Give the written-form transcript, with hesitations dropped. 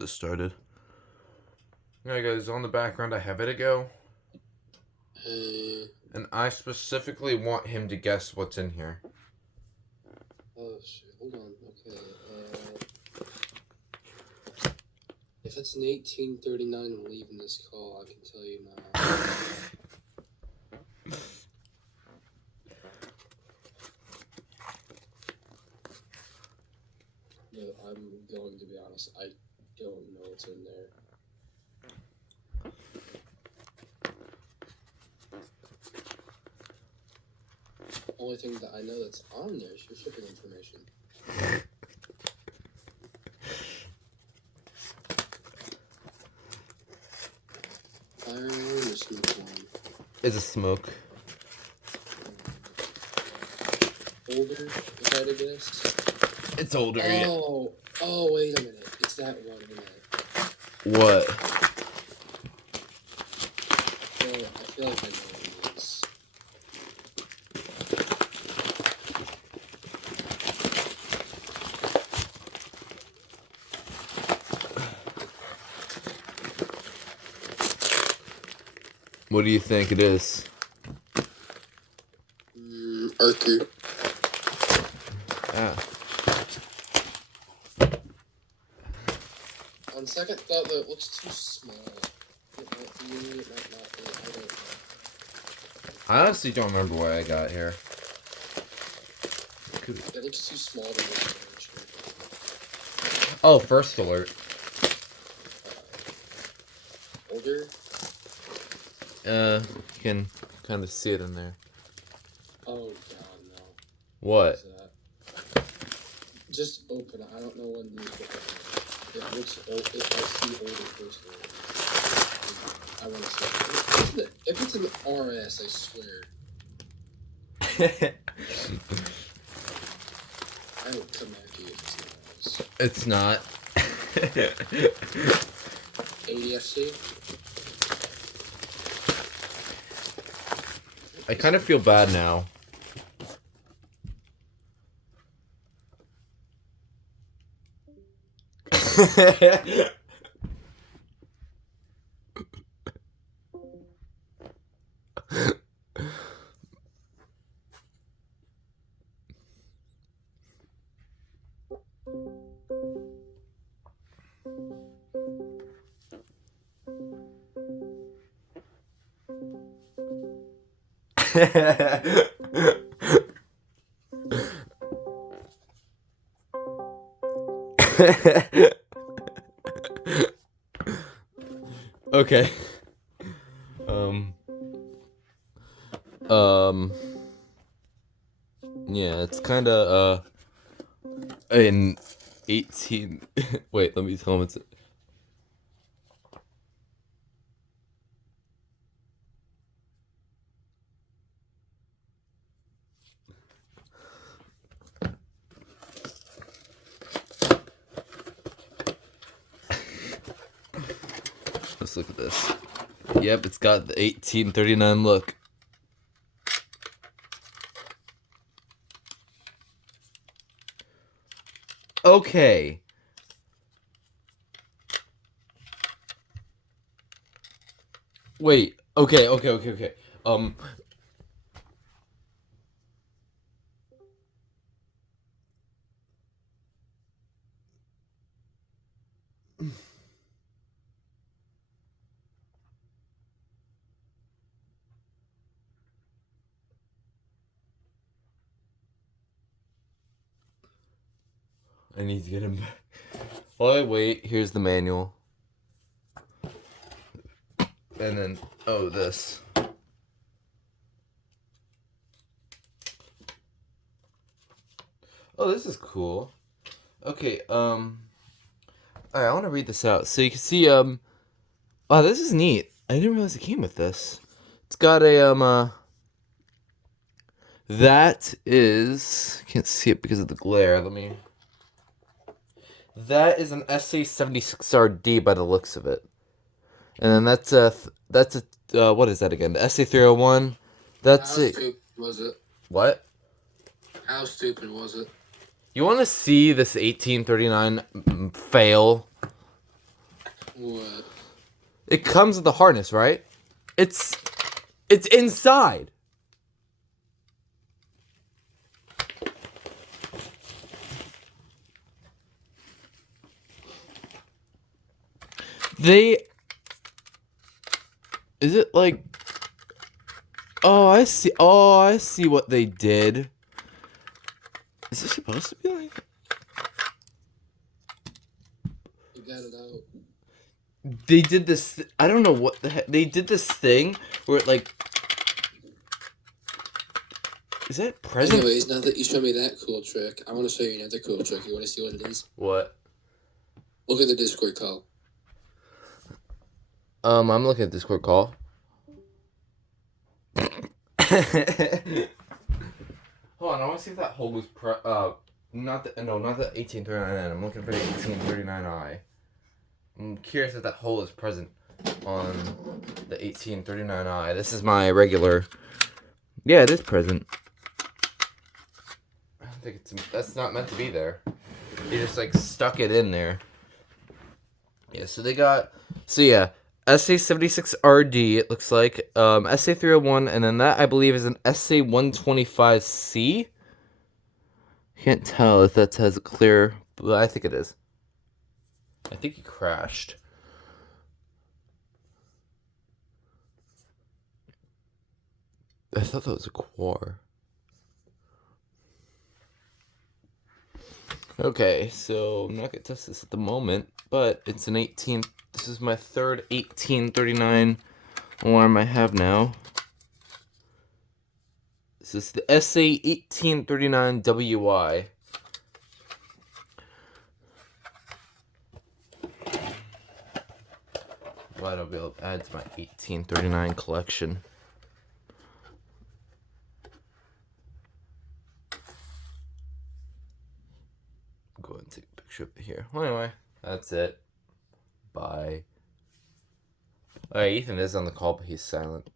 this started. Alright guys, on the background I have Itigo. And I specifically want him to guess what's in here. Oh shit, hold on, okay. If it's an 1839, I'm leaving this call, I can tell you now. No, I'm going to be honest, I don't know what's in there. Only thing that I know that's on there is your shipping information. Fire alarm or smoke alarm? It's a smoke. Older, is that a guess? It's older, yeah. Oh, wait a minute. It's that one, isn't it? What? Well, I feel like I know what it is. What do you think it is? Arthur. Ah. On second thought, though, it looks too small. It might be, it might not be, I don't know. I honestly don't remember what I got here. It looks too small to be Oh, first alert. older? You can kind of see it in there. Oh, God, no. What? What is that? Just open it. I don't know when these look like. It looks old. I see older first alert. I want to say if it's an RS, I swear. I would come after you if it's not RS. It's not. ADFC? I kind of feel bad now. Okay. Yeah, it's kind of, in 18, wait, let me tell him it's, let's look at this. Yep, it's got the 1839 look. Okay. Wait. Okay. I need to get him back. While I wait, here's the manual. And then, oh, this. Oh, this is cool. Okay, alright, I want to read this out. So you can see, wow, this is neat. I didn't realize it came with this. It's got a, that is, can't see it because of the glare. That is an SA-76RD by the looks of it. And then that's a, what is that again? The SA-301. That's How it. stupid was it? What? How stupid was it? You want to see this 1839 fail? What? It comes with the harness, right? It's inside. Is it like... Oh, I see. Oh, I see what they did. Is this supposed to be like... You got it out. They did this... I don't know what the heck... They did this thing where it like... Is that present? Anyways, now that you showed me that cool trick, I want to show you another cool trick. You want to see what it is? What? Look at the Discord call. I'm looking at Discord call. Hold on, I want to see if that hole was not the 1839. I'm looking for the 1839i. I'm curious if that hole is present on the 1839i. This is my regular. Yeah, it is present. I don't think that's not meant to be there. They just like stuck it in there. Yeah, so they got SA76RD, it looks like, SA301, and then that, I believe, is an SA125C. Can't tell if that has a clear, but I think it is. I think he crashed. I thought that was a Quar. Okay, so I'm not going to test this at the moment, but it's an 18... This is my third 1839 alarm I have now. This is the SA1839WI. Glad I'll be able to add to my 1839 collection. Go ahead and take a picture of it here. Well, anyway, that's it. Bye. Alright, Ethan is on the call, but he's silent.